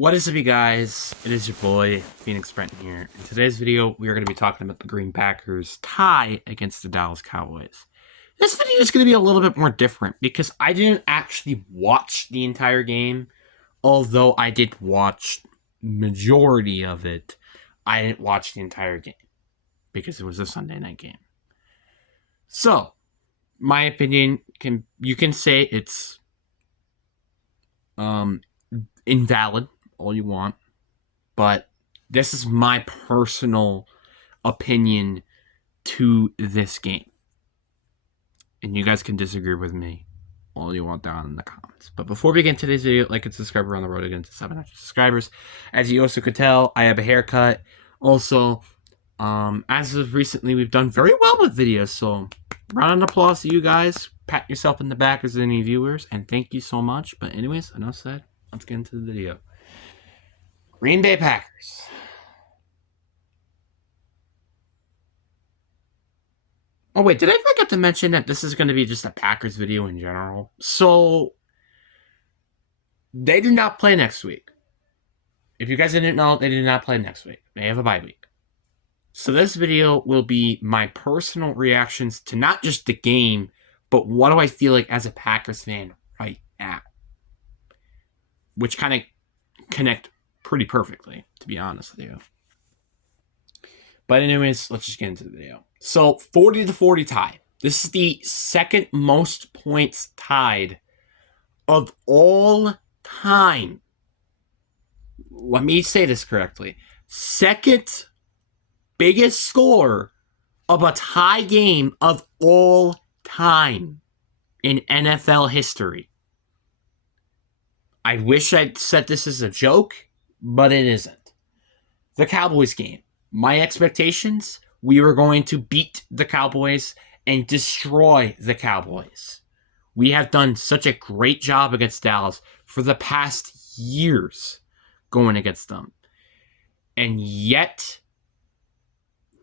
What is up, you guys? It is your boy, Phoenix Brenton here. In today's video, we are going to be talking about the Green Packers tie against the Dallas Cowboys. This video is going to be a little bit more different because I didn't actually watch the entire game, although I did watch majority of it. I didn't watch the entire game because it was a Sunday night game. So, my opinion, you can say it's invalid all you want, but this is my personal opinion to this game. And you guys can disagree with me all you want down in the comments. But before we get into today's video, like and subscribe. We're on the road again to 700 subscribers. As you also could tell, I have a haircut. Also, as of recently, we've done very well with videos. So, round of applause to you guys. Pat yourself in the back as any viewers. And thank you so much. But anyways, enough said. Let's get into the video. Green Bay Packers. Oh, wait, did I forget to mention that this is going to be just a Packers video in general? So, they do not play next week. If you guys didn't know, they did not play next week. They have a bye week. So this video will be my personal reactions to not just the game, but what do I feel like as a Packers fan right now? Which kind of connect pretty perfectly, to be honest with you. But anyways, let's just get into the video. So, 40-40 tie. This is the second most points tied of all time. Let me say this correctly. Second biggest score of a tie game of all time in NFL history. I wish I'd said this as a joke, but it isn't. The Cowboys game. My expectations, we were going to beat the Cowboys and destroy the Cowboys. We have done such a great job against Dallas for the past years going against them. And yet,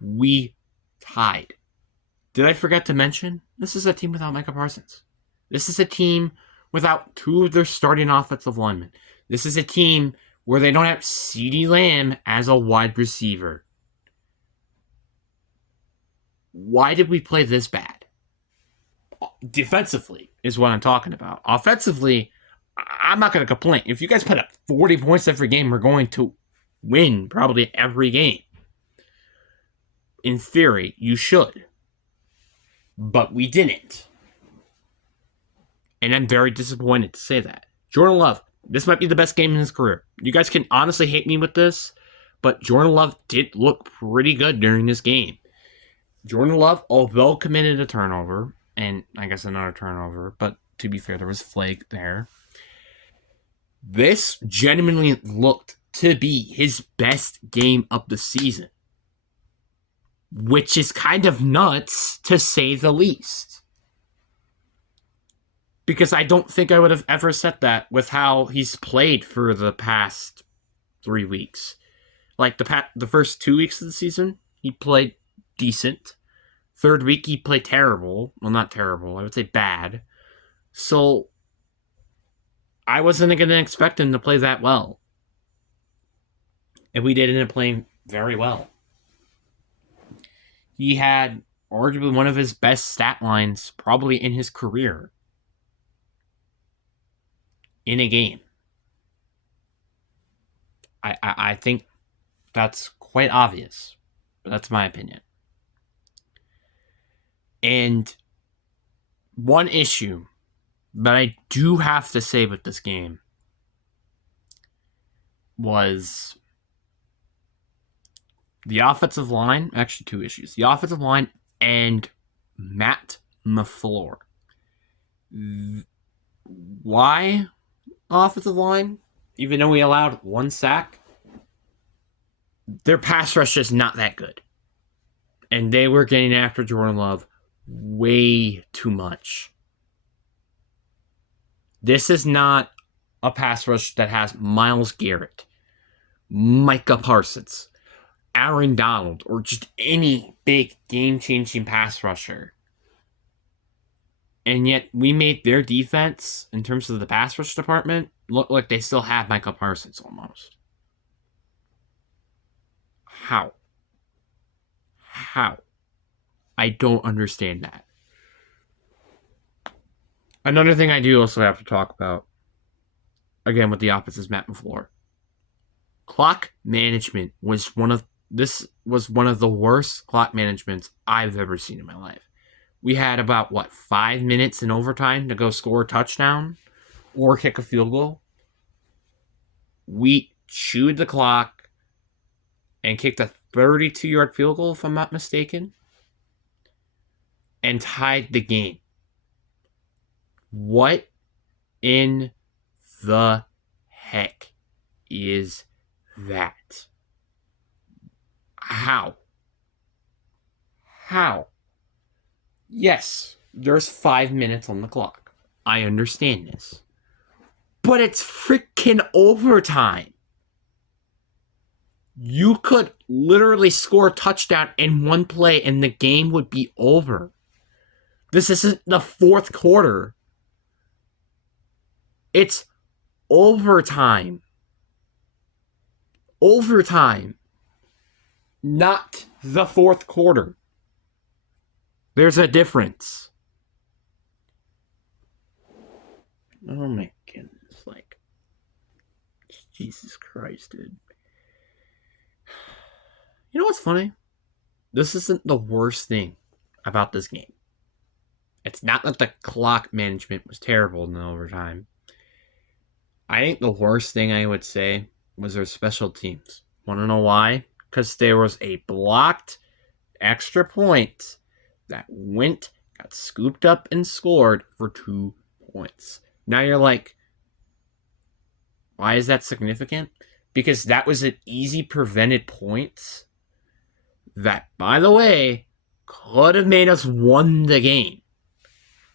we tied. Did I forget to mention? This is a team without Micah Parsons. This is a team without two of their starting offensive linemen. This is a team where they don't have CeeDee Lamb as a wide receiver. Why did we play this bad? Defensively is what I'm talking about. Offensively, I'm not going to complain. If you guys put up 40 points every game, we're going to win probably every game. In theory, you should. But we didn't. And I'm very disappointed to say that. Jordan Love, this might be the best game in his career. You guys can honestly hate me with this, but Jordan Love did look pretty good during this game. Jordan Love, although committed a turnover, and I guess another turnover, but to be fair, there was flag there. This genuinely looked to be his best game of the season, which is kind of nuts to say the least. Because I don't think I would have ever said that with how he's played for the past 3 weeks. Like the first 2 weeks of the season, he played decent. Third week, he played terrible. Well, not terrible. I would say bad. So, I wasn't going to expect him to play that well. And we did end up playing very well. He had arguably one of his best stat lines probably in his career. In a game. I think that's quite obvious. But that's my opinion. And one issue that I do have to say with this game was the offensive line. Actually, two issues. The offensive line and Matt LaFleur. Why offensive line? Even though we allowed one sack, their pass rush is not that good. And they were getting after Jordan Love way too much. This is not a pass rush that has Myles Garrett, Micah Parsons, Aaron Donald, or just any big game-changing pass rusher. And yet we made their defense, in terms of the pass rush department, look like they still have Michael Parsons almost. How? How? I don't understand that. Another thing I do also have to talk about, again with the offense's Matt LaFleur. Clock management was one of the worst clock managements I've ever seen in my life. We had about 5 minutes in overtime to go score a touchdown or kick a field goal. We chewed the clock and kicked a 32-yard field goal, if I'm not mistaken, and tied the game. What in the heck is that? How? Yes, there's 5 minutes on the clock. I understand this. But it's freaking overtime. You could literally score a touchdown in one play and the game would be over. This isn't the fourth quarter. It's overtime. Overtime. Not the fourth quarter. There's a difference. Oh my goodness. Jesus Christ, dude. You know what's funny? This isn't the worst thing about this game. It's not that the clock management was terrible in the overtime. I think the worst thing I would say was their special teams. Want to know why? Because there was a blocked extra point that got scooped up and scored for 2 points. Now you're like, why is that significant? Because that was an easy prevented point that, by the way, could have made us won the game.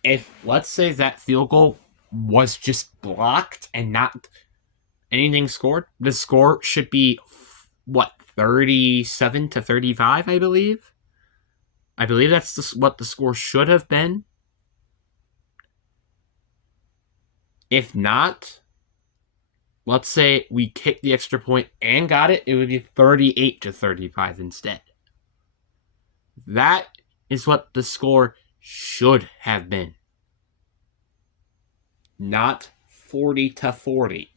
If, let's say, that field goal was just blocked and not anything scored, the score should be, 37-35, I believe? I believe that's what the score should have been. If not, let's say we kicked the extra point and got it, it would be 38-35 instead. That is what the score should have been. Not 40-40.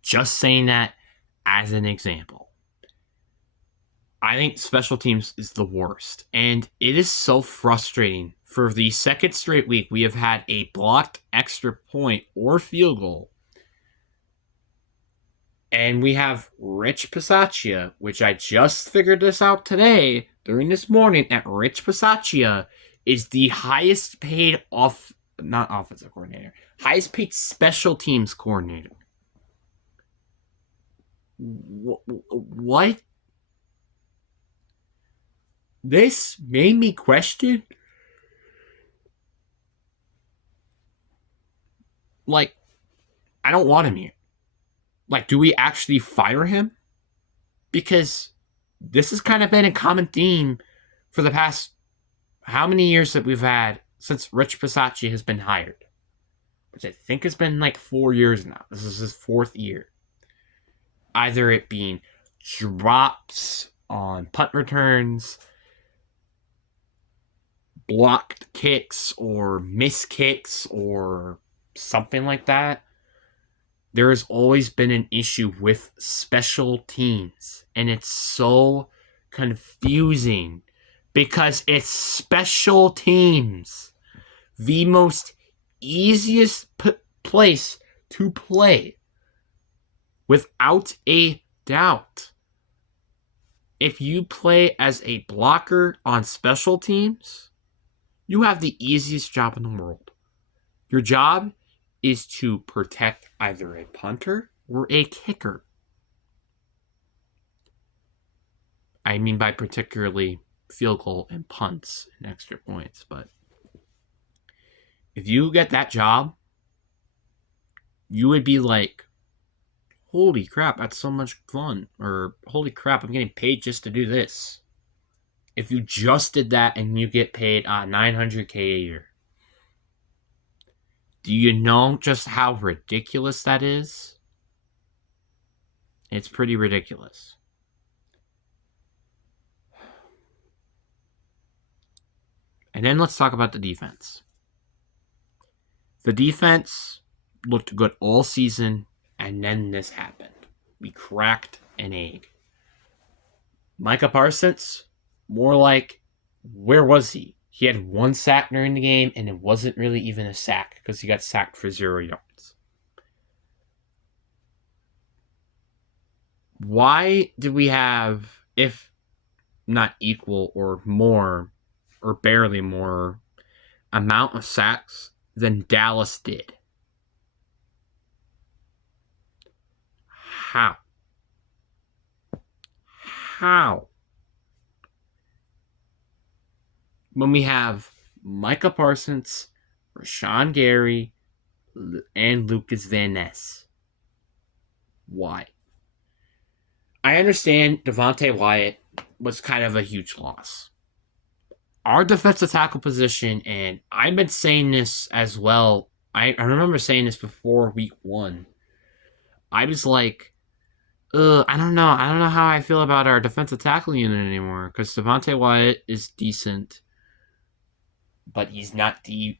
Just saying that as an example. I think special teams is the worst. And it is so frustrating. For the second straight week, we have had a blocked extra point or field goal. And we have Rich Bisaccia, which I just figured this out today, during this morning, that Rich Bisaccia is the highest paid not offensive coordinator, highest paid special teams coordinator. What? This made me question, I don't want him here. Do we actually fire him? Because this has kind of been a common theme for the past how many years that we've had since Rich Bisaccia has been hired, which I think has been 4 years now. This is his 4th year. Either it being drops on punt returns, blocked kicks, or missed kicks, or something like that. There has always been an issue with special teams, and it's so confusing because it's special teams, the most easiest place to play, without a doubt. If you play as a blocker on special teams, you have the easiest job in the world. Your job is to protect either a punter or a kicker. I mean by particularly field goal and punts and extra points, but if you get that job, you would be like, holy crap, that's so much fun, or holy crap, I'm getting paid just to do this. If you just did that and you get paid $900K a year. Do you know just how ridiculous that is? It's pretty ridiculous. And then let's talk about the defense. The defense looked good all season, and then this happened. We cracked an egg. Micah Parsons, more like, where was he? He had 1 sack during the game, and it wasn't really even a sack because he got sacked for 0 yards. Why did we have, if not equal or more, or barely more, amount of sacks than Dallas did? How? When we have Micah Parsons, Rashawn Gary, and Lucas Van Ness. Why? I understand Devontae Wyatt was kind of a huge loss. Our defensive tackle position, and I've been saying this as well, I remember saying this before week 1. I was like, I don't know how I feel about our defensive tackle unit anymore, because Devontae Wyatt is decent, but he's not D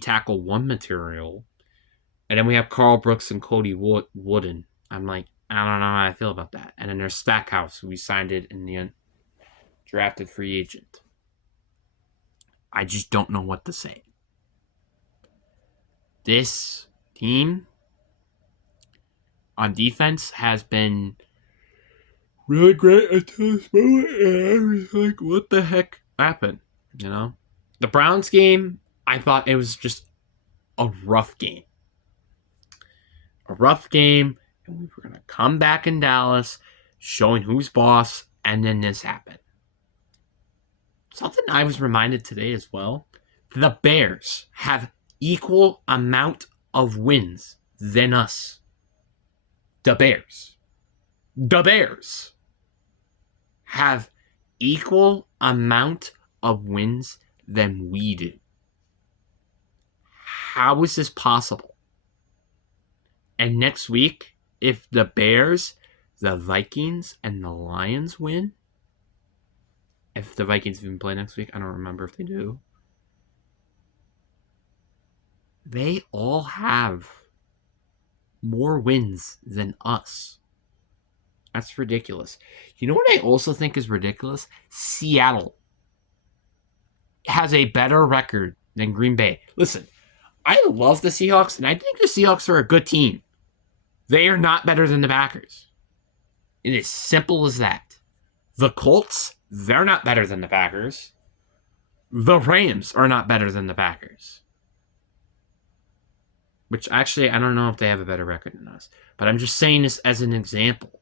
tackle 1 material. And then we have Carl Brooks and Cody Wooden. I'm like, I don't know how I feel about that. And then there's Stackhouse, who we signed it in the drafted free agent. I just don't know what to say. This team on defense has been really great until this moment, and I was like, what the heck happened? You know? The Browns game, I thought it was just a rough game. And we were going to come back in Dallas, showing who's boss, and then this happened. Something I was reminded today as well, the Bears have equal amount of wins than us. The Bears have equal amount of wins than we do. How is this possible? And next week, if the Bears, the Vikings, and the Lions win, if the Vikings even play next week, I don't remember if they do, they all have more wins than us. That's ridiculous. You know what I also think is ridiculous? Seattle has a better record than Green Bay. Listen, I love the Seahawks, and I think the Seahawks are a good team. They are not better than the Packers. It is simple as that. The Colts, they're not better than the Packers. The Rams are not better than the Packers. Which actually, I don't know if they have a better record than us. But I'm just saying this as an example.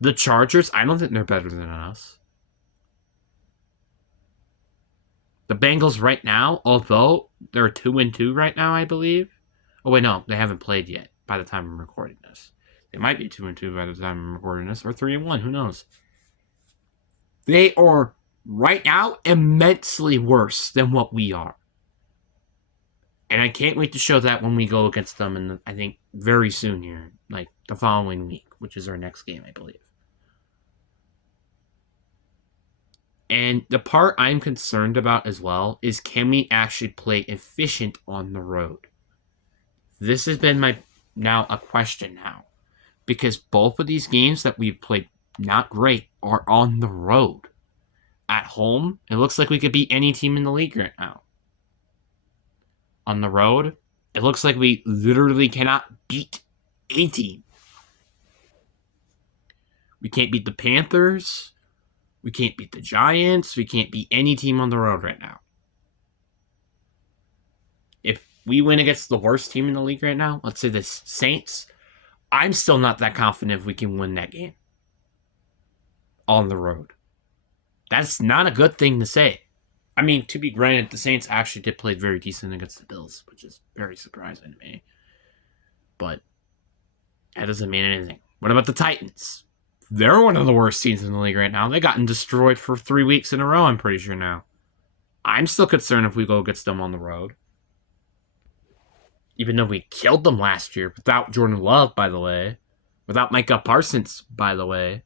The Chargers, I don't think they're better than us. The Bengals right now, although they're 2-2 right now, I believe. Oh, wait, no, they haven't played yet by the time I'm recording this. They might be 2-2 by the time I'm recording this, or 3-1, who knows? They are, right now, immensely worse than what we are. And I can't wait to show that when we go against them, in I think very soon here, like the following week, which is our next game, I believe. And the part I'm concerned about as well is, can we actually play efficient on the road? This has been a question now. Because both of these games that we've played not great are on the road. At home, it looks like we could beat any team in the league right now. On the road, it looks like we literally cannot beat a team. We can't beat the Panthers. We can't beat the Giants. We can't beat any team on the road right now. If we win against the worst team in the league right now, let's say the Saints, I'm still not that confident if we can win that game on the road. That's not a good thing to say. I mean, to be granted, the Saints actually did play very decent against the Bills, which is very surprising to me. But that doesn't mean anything. What about the Titans? They're one of the worst teams in the league right now. They've gotten destroyed for 3 weeks in a row, I'm pretty sure now. I'm still concerned if we go against them on the road. even though we killed them last year without Jordan Love, by the way, without Micah Parsons, by the way.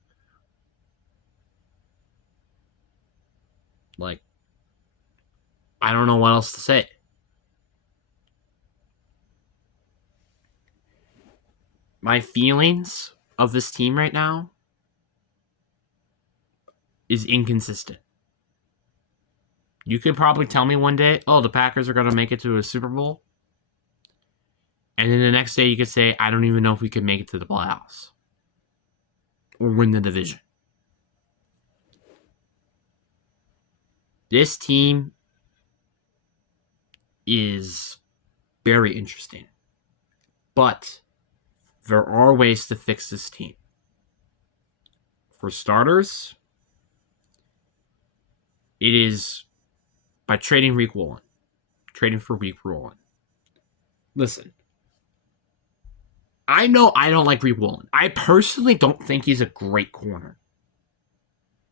Like, I don't know what else to say. My feelings of this team right now is inconsistent. You could probably tell me one day, oh, the Packers are going to make it to a Super Bowl. And then the next day you could say, I don't even know if we could make it to the playoffs or win the division. This team is very interesting. But there are ways to fix this team. For starters, it is by trading Riq Woolen. Trading for Riq Woolen. Listen, I know I don't like Riq Woolen. I personally don't think he's a great corner.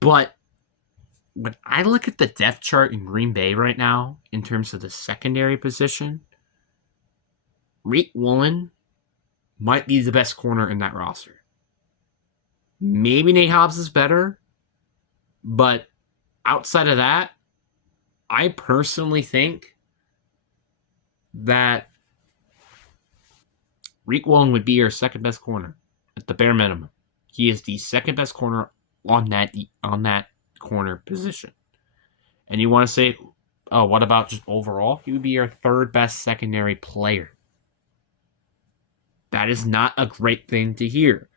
But when I look at the depth chart in Green Bay right now, in terms of the secondary position, Riq Woolen might be the best corner in that roster. Maybe Nate Hobbs is better, but outside of that, I personally think that Riq Woolen would be your second best corner at the bare minimum. He is the second best corner on that corner position. And you want to say, oh, what about just overall? He would be your third best secondary player. That is not a great thing to hear.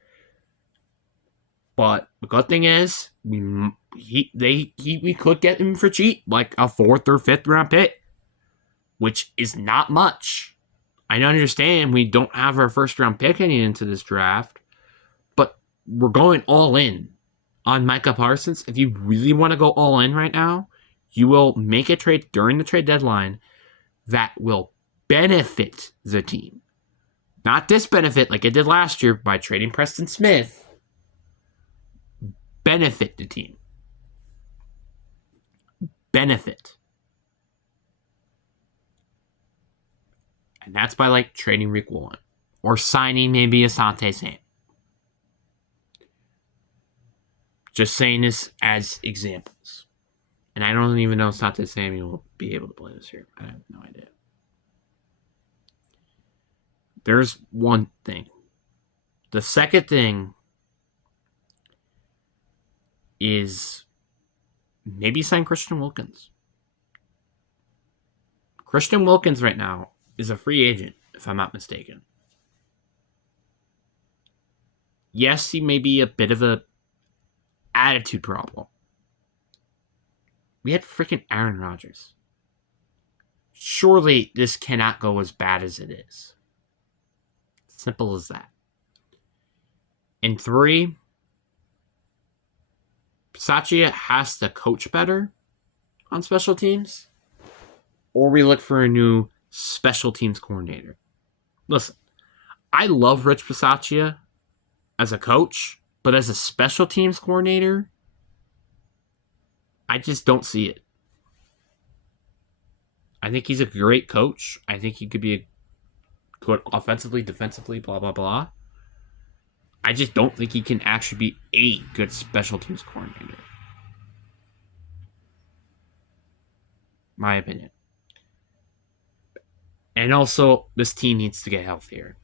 But the good thing is, we could get him for cheap, like a 4th or 5th round pick, which is not much. I understand we don't have our first round pick heading into this draft, but we're going all in on Micah Parsons. If you really want to go all in right now, you will make a trade during the trade deadline that will benefit the team. Not disbenefit like it did last year by trading Preston Smith. Benefit the team. Benefit. And that's by like trading Riq Woolen. Or signing maybe Asante Samuel. Just saying this as examples. And I don't even know if Asante Samuel will be able to play this year. I have no idea. There's one thing. The second thing is maybe sign Christian Wilkins. Christian Wilkins right now is a free agent, if I'm not mistaken. Yes, he may be a bit of a attitude problem. We had freaking Aaron Rodgers. Surely this cannot go as bad as it is. Simple as that. And 3, Bisaccia has to coach better on special teams, or we look for a new special teams coordinator. Listen, I love Rich Bisaccia as a coach, but as a special teams coordinator, I just don't see it. I think he's a great coach. I think he could be a good offensively, defensively, blah, blah, blah. I just don't think he can actually be a good special teams coordinator. My opinion. And also, this team needs to get healthier.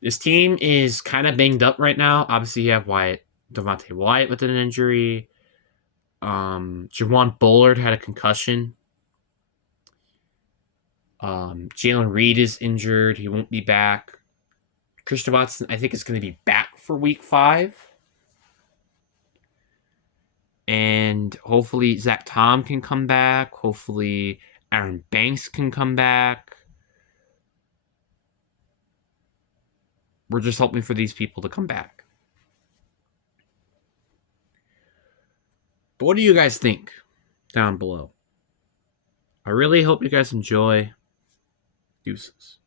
This team is kind of banged up right now. Obviously, you have Devontae Wyatt with an injury. Jawan Bullard had a concussion. Jalen Reed is injured. He won't be back. Christian Watson, I think, is going to be back for week 5. And hopefully Zach Tom can come back. Hopefully Aaron Banks can come back. We're just hoping for these people to come back. But what do you guys think down below? I really hope you guys enjoy. Deuces.